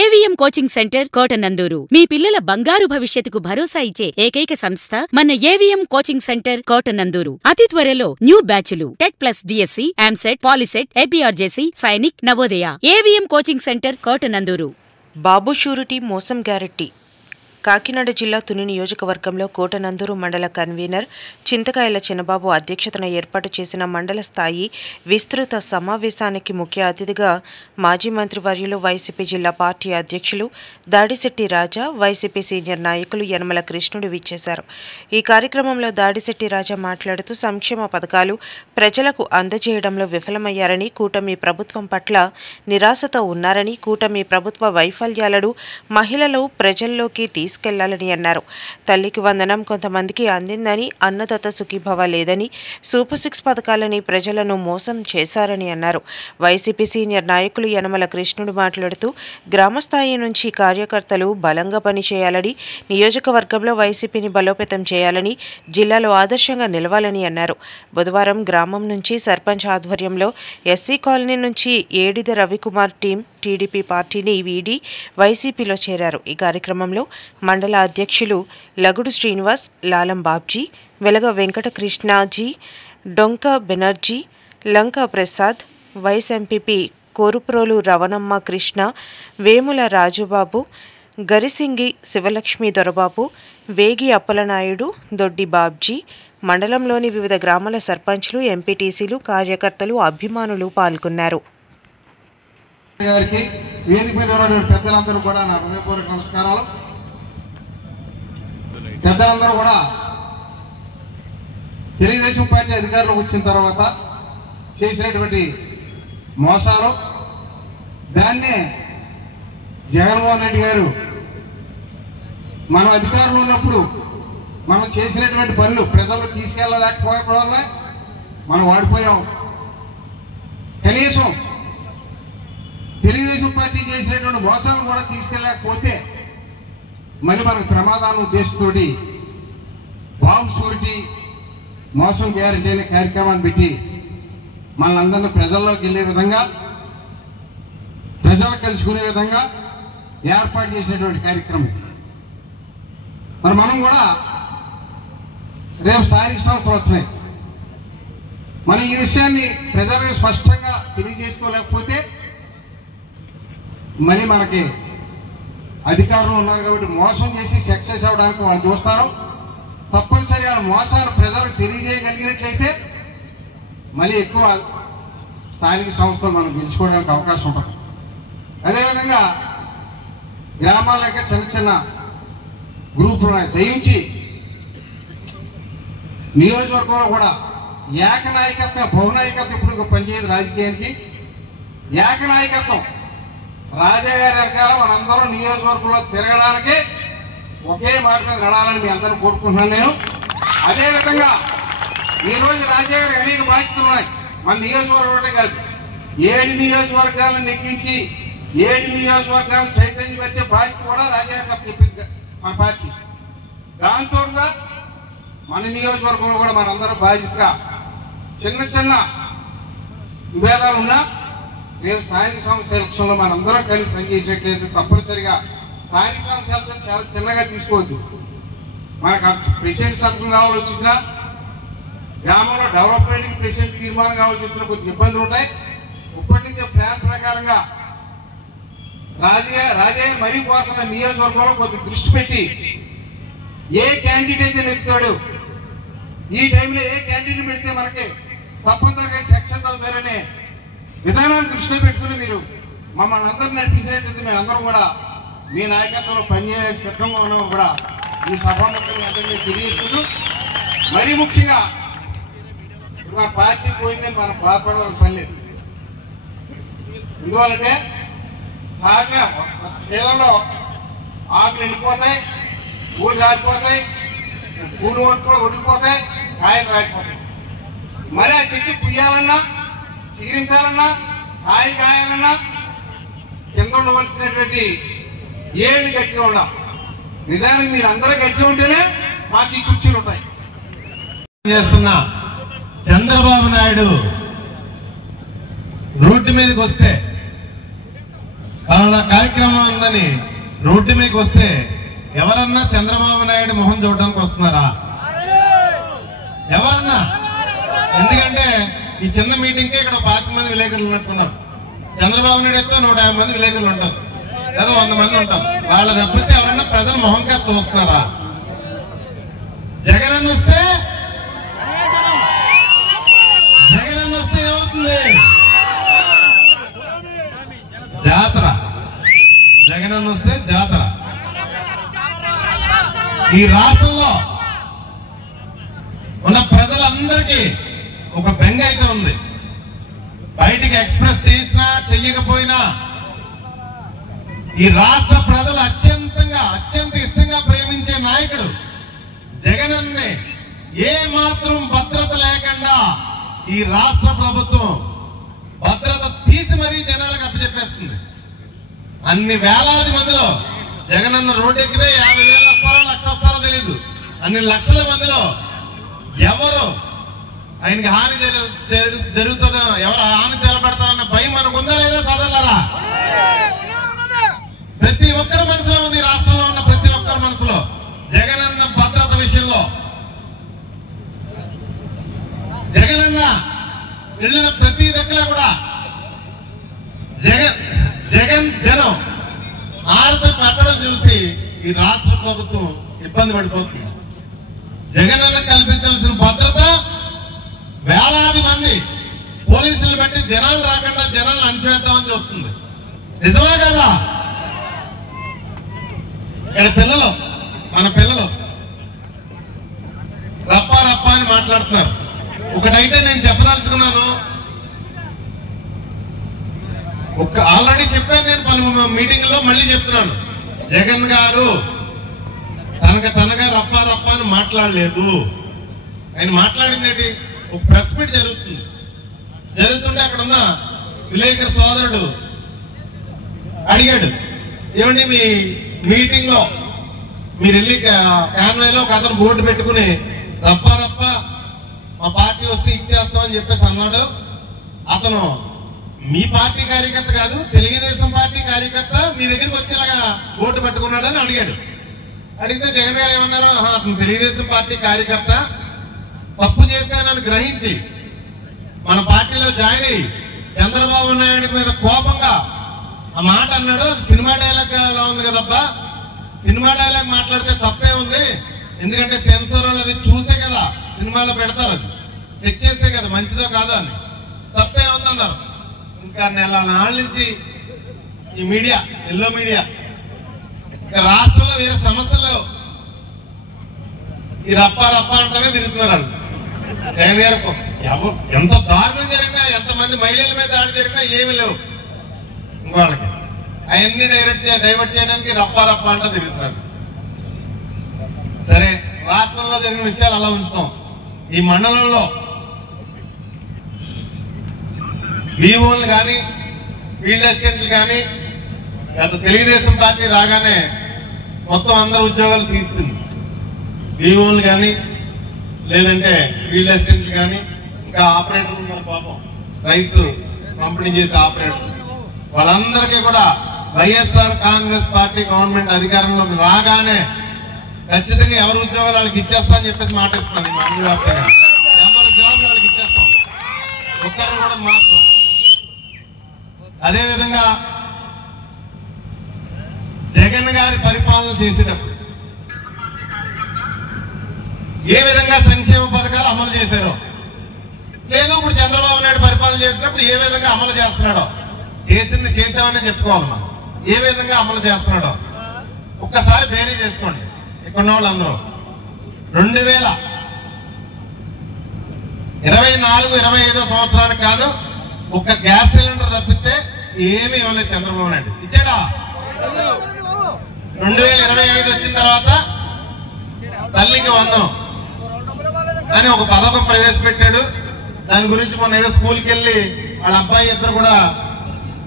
AVM coaching centre Kotananduru మీ పిల్లల బంగారు భవిష్యత్తుకు భరోసా ఇచ్చే ఏకైక సంస్థ మన ఏవిఎం కోచింగ్ సెంటర్ కోటనందూరు. అతి త్వరలో న్యూ బ్యాచ్లు TET plus DSC, EAMCET, POLYCET, APRJC, Sainik, Navodaya. AVM coaching centre Kotananduru. Babu surety మోసం గ్యారెంటీ. కాకినాడ జిల్లా తుని నియోజకవర్గంలో కోటనందూరు మండల కన్వీనర్ చింతకాయల చిన్నబాబు అధ్యక్షతన ఏర్పాటు చేసిన మండల స్థాయి విస్తృత సమావేశానికి ముఖ్య అతిథిగా మాజీ మంత్రివర్యులు వైసీపీ జిల్లా పార్టీ అధ్యక్షులు దాడిశెట్టి రాజా, వైసీపీ సీనియర్ నాయకులు యనమల కృష్ణుడు విచ్చేశారు. ఈ కార్యక్రమంలో దాడిశెట్టి రాజా మాట్లాడుతూ సంక్షేమ పథకాలు ప్రజలకు అందజేయడంలో విఫలమయ్యారని, కూటమి ప్రభుత్వం పట్ల నిరాశతో ఉన్నారని, కూటమి ప్రభుత్వ వైఫల్యాలను మహిళలు ప్రజల్లోకి తీసుకెళ్లాలని అన్నారు. తల్లికి వందనం కొంతమందికి అందిందని, అన్నదాత సుఖీభవ లేదని, సూపర్ 6 పథకాలని ప్రజలను మోసం చేశారని అన్నారు. వైసీపీ సీనియర్ నాయకులు యనమల కృష్ణుడు మాట్లాడుతూ గ్రామస్థాయి నుంచి కార్యకర్తలు బలంగా పనిచేయాలని, నియోజకవర్గంలో వైసీపీని బలోపేతం చేయాలని, జిల్లాలో ఆదర్శంగా నిలవాలని అన్నారు. బుధవారం గ్రామం నుంచి సర్పంచ్ ఆధ్వర్యంలో ఎస్సీ కాలనీ నుంచి ఏడిద రవికుమార్ టీం టీడీపీ పార్టీని వీడి వైసీపీలో చేరారు. ఈ కార్యక్రమంలో మండల అధ్యక్షులు లగుడు శ్రీనివాస్, లాలం బాబ్జీ, వెలగ వెంకటకృష్ణాజీ, డొంక బెనర్జీ, లంక ప్రసాద్, వైస్ ఎంపీపీ కోరుప్రోలు రవణమ్మ కృష్ణ, వేముల రాజుబాబు, గరిసింగి శివలక్ష్మి దొరబాబు, వేగి అప్పలనాయుడు, దొడ్డి బాబ్జీ, మండలంలోని వివిధ గ్రామాల సర్పంచ్లు, ఎంపీటీసీలు, కార్యకర్తలు, అభిమానులు పాల్గొన్నారు. పెద్దలందరూ కూడా నా హృదయపూర్వక నమస్కారాలు. పెద్దలందరూ కూడా తెలుగుదేశం పార్టీ అధికారంలోకి వచ్చిన తర్వాత చేసినటువంటి మోసాలు, దాన్నే జగన్మోహన్ రెడ్డి గారు మనం అధికారంలో ఉన్నప్పుడు మనం చేసినటువంటి పనులు ప్రజలకు తీసుకెళ్ళలేకపోవడం వల్ల మనం వాడిపోయాం. కనీసం తెలుగుదేశం పార్టీ చేసినటువంటి మోసాలను కూడా తీసుకెళ్ళలేకపోతే మళ్ళీ మనకు ప్రమాదాన్ని ఉద్దేశంతో బాబు షూరిటీ మోసం గ్యారెంటీ అనే కార్యక్రమాన్ని పెట్టి మనందరినీ ప్రజల్లోకి వెళ్ళే విధంగా, ప్రజలు కలుసుకునే విధంగా ఏర్పాటు చేసినటువంటి కార్యక్రమం. మరి మనం కూడా రేపు స్థానిక సంస్థలు వస్తున్నాయి. మనం ఈ విషయాన్ని ప్రజలకు స్పష్టంగా తెలియజేసుకోలేకపోతే మళ్ళీ మనకి అధికారులు ఉన్నారు కాబట్టి మోసం చేసి సక్సెస్ అవ్వడానికి వాళ్ళు చూస్తారు. తప్పనిసరి ఆ మోసాలు ప్రజలకు తెలియజేయగలిగినట్లయితే మళ్ళీ ఎక్కువ స్థానిక సంస్థలు మనం గెలుచుకోవడానికి అవకాశం ఉంటుంది. అదేవిధంగా గ్రామాలకే చిన్న చిన్న గ్రూపులు దయించి నియోజకవర్గంలో కూడా ఏకనాయకత్వం, బహునాయకత్వం ఇప్పుడు పనిచేయదు. రాజకీయానికి ఏకనాయకత్వం రాజా గారి వెనకాల మనందరం నియోజకవర్గంలో తిరగడానికి ఒకే మాట మీద నడాలని మీ అందరూ కోరుకుంటున్నాను నేను. అదేవిధంగా ఈరోజు రాజా గారికి అనేక బాధ్యతలు ఉన్నాయి. మన నియోజకవర్గం కాదు, 7 నియోజకవర్గాలను నెగ్గించి 7 నియోజకవర్గాలను చైతన్యం వచ్చే బాధ్యత కూడా రాజా గారికి చెప్పింది మన పార్టీ. దాంతోగా మన నియోజకవర్గంలో కూడా మనందరూ బాధ్యతగా చిన్న చిన్న విభేదాలు ఉన్నా రేపు స్థానిక సంస్థల ఎలక్షన్లో మనందరం కలిసి పనిచేసినట్లయితే తప్పనిసరిగా స్థానిక సంస్థలు చాలా చిన్నగా తీసుకోవద్దు. మనకు ప్రెసిడెంట్ సంతకం కావాల్సి వచ్చినా, గ్రామంలో డెవలప్మెంట్కి ప్రెసిడెంట్ తీర్మానం కావాల్సి వచ్చిన కొద్ది ఇబ్బందులు ఉంటాయి. ఇప్పటి నుంచే ప్లాన్ ప్రకారంగా రాజయ్య మరీ కోరుతున్న నియోజకవర్గంలో కొద్ది దృష్టి పెట్టి ఏ క్యాండిడేట్ అయితే నెక్కుతాడు, ఈ టైంలో ఏ క్యాండిడేట్ పెడితే మనకి తప్పనిసరిగా సక్సెస్ అవుతారనే విధానాన్ని దృష్టిలో పెట్టుకుని మీరు మమ్మల్ని అందరూ నడిపించినట్లయితే మేము అందరం కూడా మీ నాయకత్వంలో పనిచేయడానికి సిద్ధంగా ఉన్నాము కూడా ఈ సభాముఖంగా అందరినీ తెలియజేస్తూ, మరీ ముఖ్యంగా మన పార్టీ పోయిందని మనం బాధపడవలసిన పని లేదు. ఎందువల్లంటే సహజంగా చేలలో ఆకులు ఎండిపోతాయి, పూలు రాలిపోతాయి, పూలు ఒడిపోతాయి, కాయలు రాలిపోతాయి. మరి ఆ చెట్టు పుయ్యాలన్నా, చిగిరించాలన్నా, కాయ కాయాలన్నా కింద ఉండవలసినటువంటి ఏళ్ళు గట్టిగా ఉండాలి. నిజానికి మీరు అందరూ గట్టిగా ఉంటేనే పార్టీ కుర్చీలు ఉంటాయి. చేస్తున్నా చంద్రబాబు నాయుడు రోడ్డు మీదకి వస్తే పలానా కార్యక్రమం ఉందని రోడ్డు మీకు వస్తే ఎవరన్నా చంద్రబాబు నాయుడు మొహం చూడడానికి వస్తున్నారా? ఎవరన్నా? ఎందుకంటే ఈ చిన్న మీటింగ్కే ఇక్కడ 5 మంది విలేకరులు ఉన్నట్టున్నారు. చంద్రబాబు నాయుడు అయితే 150 మంది విలేకరులు ఉంటారు, లేదా 100 మంది ఉంటారు. వాళ్ళ తప్పితే ఎవరన్నా ప్రజలు మొహం కాదు చూస్తున్నారా? జగన్ వస్తే ఏమవుతుంది? జాతర. జగన్ వస్తే జాతర. ఈ రాష్ట్రంలో ఉన్న ప్రజలందరికీ ఒక బెంగ అయితే ఉంది. బయటికి ఎక్స్ప్రెస్ చేసినా చెయ్యకపోయినా ఈ రాష్ట్ర ప్రజలు అత్యంత ఇష్టంగా ప్రేమించే నాయకుడు జగన్ అన్నే ఏ మాత్రం భద్రత లేకుండా ఈ రాష్ట్ర ప్రభుత్వం భద్రత తీసి మరీ జనాలకు అప్పచెప్పేస్తుంది. అన్ని వేలాది మందిలో జగనన్న రోడ్డు ఎక్కితే 50,000 వస్తారో 1,00,000 వస్తారో తెలీదు. అన్ని లక్షల మందిలో ఎవరు ఆయనకి హాని జరుగుతుందో, ఎవరు హాని తెలబడతారన్న భయం మనకు ఉందా లేదా సోదరులారా? ప్రతి ఒక్కరి మనసులో ఉంది. రాష్ట్రంలో ఉన్న ప్రతి ఒక్కరి మనసులో జగనన్న భద్రత విషయంలో. జగనన్న వెళ్ళిన ప్రతి దగ్గర కూడా జగన్ జనం ఆడత పట్టడం చూసి ఈ రాష్ట్ర ప్రభుత్వం ఇబ్బంది పడిపోతుంది. జగనన్న కల్పించాల్సిన భద్రత వేలాది మంది పోలీసులు బట్టి జనాలు రాకుండా జనాలను అణిచివేద్దామని చూస్తుంది. నిజమే కదా? ఇక్కడ పిల్లలు, మన పిల్లలు రప్పా రప్పా అని మాట్లాడుతున్నారు. ఒకటైతే నేను చెప్పదలుచుకున్నాను. ఆల్రెడీ చెప్పాను నేను పలు మీటింగ్ లో, మళ్ళీ చెప్తున్నాను. జగన్ గారు తనగా రప్పా రప్పా అని మాట్లాడలేదు. ఆయన మాట్లాడింది ఏంటి? ఒక ప్రెస్ మీట్ జరుగుతుంటే అక్కడ ఉన్న విలేకరు సోదరుడు అడిగాడు, ఏమండి మీ మీటింగ్ లో మీరు వెళ్ళి కాన్వాయ్లో ఒక అతను బోర్డు పెట్టుకుని రప్పా రప్పా మా పార్టీ వస్తే ఇచ్చేస్తామని చెప్పేసి అన్నాడు. అతను మీ పార్టీ కార్యకర్త కాదు, తెలుగుదేశం పార్టీ కార్యకర్త, మీ దగ్గరికి వచ్చేలాగా బోర్డు పట్టుకున్నాడని అడిగాడు. అడిగితే జగన్ గారు ఏమన్నారు? అతను తెలుగుదేశం పార్టీ కార్యకర్త, తప్పు చేశానని గ్రహించి మన పార్టీలో జాయిన్ అయ్యి చంద్రబాబు నాయుడు మీద కోపంగా ఆ మాట అన్నాడు. అది సినిమా డైలాగ్ లా ఉంది కదబ్బా, సినిమా డైలాగ్ మాట్లాడితే తప్పే ఉంది. ఎందుకంటే సెన్సర్ అది చూసే కదా సినిమాలో పెడతారు, అది చెక్ చేసే కదా మంచిదో కాదో అని. తప్పే ఉందన్నారు. ఇంకా నెల నాళ్ళ నుంచి ఈ మీడియా, ఎల్లో మీడియా, ఇంకా రాష్ట్రంలో వేరే సమస్యలు ఈ రప్పా రప్పా అంటేనే తిరుగుతున్నారు వాళ్ళు. ఎంత దారుణం జరిగినా, ఎంతమంది మహిళల మీద దాడి జరిగినా ఏమి లేవు ఇంకోళ్ళకి. అవన్నీ డైవర్ట్ చేయడానికి రప్పా రప్పా అంటే తిరుగుతున్నారు. సరే, రాష్ట్రంలో జరిగిన విషయాలు అలా ఉంచుతాం. ఈ మండలంలో వివోలు కానీ ఫీల్డ్ అసిస్టెంట్లు కానీ గత తెలుగుదేశం పార్టీ రాగానే మొత్తం అందరు ఉద్యోగాలు తీస్తుంది. వివోలు కానీ లేదంటే ఫీల్డ్ అసిస్టెంట్లు కానీ ఇంకా ఆపరేటర్లు ఉన్నారు పాపం, రైస్ పంపిణీ చేసే ఆపరేటర్, వాళ్ళందరికీ కూడా వైఎస్ఆర్ కాంగ్రెస్ పార్టీ గవర్నమెంట్ అధికారంలోకి రాగానే ఖచ్చితంగా ఎవరు ఉద్యోగాలు వాళ్ళకి ఇచ్చేస్తా అని చెప్పేసి మాట ఇస్తున్నాను. ఈ మండలి వ్యాప్తంగా ఎవరి జాబ్ వాళ్ళకి ఇచ్చేస్తాం, ఒక్కరు కూడా మార్చం. అదేవిధంగా జగన్ గారి పరిపాలన చేసేటప్పుడు ఏ విధంగా సంక్షేమ పథకాలు అమలు చేశారో, లేదు ఇప్పుడు చంద్రబాబు నాయుడు పరిపాలన చేసినప్పుడు ఏ విధంగా అమలు చేస్తున్నాడో, చేసింది చేసామని చెప్పుకోవాలి మనం. ఏ విధంగా అమలు చేస్తున్నాడో ఒక్కసారి బేరీ చేసుకోండి. ఇక్కడ వాళ్ళందరూ 2024-25 సంవత్సరానికి కాదు, ఒక గ్యాస్ సిలిండర్ తప్పితే ఏమి ఇవ్వలేదు చంద్రబాబు నాయుడు. ఇచ్చాడా? 2025 వచ్చిన తర్వాత తల్లికి 100 అని ఒక పథకం ప్రవేశపెట్టాడు. దాని గురించి మొన్న ఏదో స్కూల్కి వెళ్ళి వాళ్ళ అబ్బాయి ఇద్దరు కూడా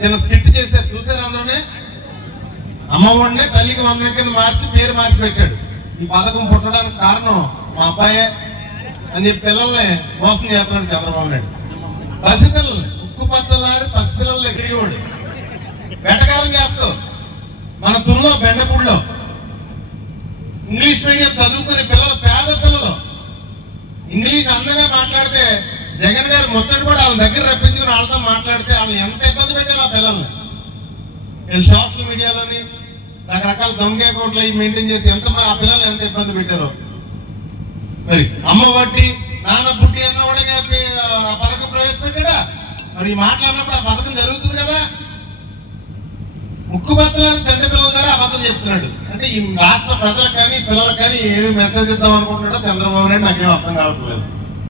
చిన్న స్కిట్ చేశారు, చూసారు అందరూనే. అమ్మఒడిని తల్లికి 100 కింద మార్చి పేరు మార్చి పెట్టాడు. ఈ పథకం పుట్టడానికి కారణం మా అబ్బాయే అని చెప్పి పిల్లల్ని మోసం చేస్తున్నాడు చంద్రబాబు నాయుడు. పసిపిల్లల్ని ఉక్కు పచ్చలారి పసిపిల్లల్ని ఎగిరివాడు. వెటకారం చేస్తూ మన తుల్లో బెండపూడిలో ఇంగ్లీష్ మీడియం చదువుకునే పిల్లలు, పేద పిల్లలు ఇంగ్లీష్ అందంగా మాట్లాడితే జగన్ గారు ముచ్చట కూడా వాళ్ళ దగ్గర రప్పించుకుని వాళ్ళతో మాట్లాడితే వాళ్ళని ఎంత ఇబ్బంది పెట్టారు ఆ పిల్లల్ని. వీళ్ళు సోషల్ మీడియాలోని రకరకాల దొంగ అకౌంట్లు అవి మెయింటైన్ చేసి ఆ పిల్లల్ని ఎంత ఇబ్బంది పెట్టారో. మరి అమ్మ వడ్డీ నాన్న బుట్టి అన్న కూడా ఆ పథకం ప్రవేశపెట్టాడా? మరి మాట్లాడినప్పుడు ఆ పథకం జరుగుతుంది కదా. ముక్కు బచ్చలని చండ పిల్లల ద్వారా అబద్ధం చెప్తున్నాడు. అంటే ఈ రాష్ట్ర ప్రజలకు కానీ పిల్లలకు కానీ ఏమి మెసేజ్ ఇద్దాం అనుకుంటున్నాడో చంద్రబాబు నాయుడు నాకేం అర్థం కావట్లేదు.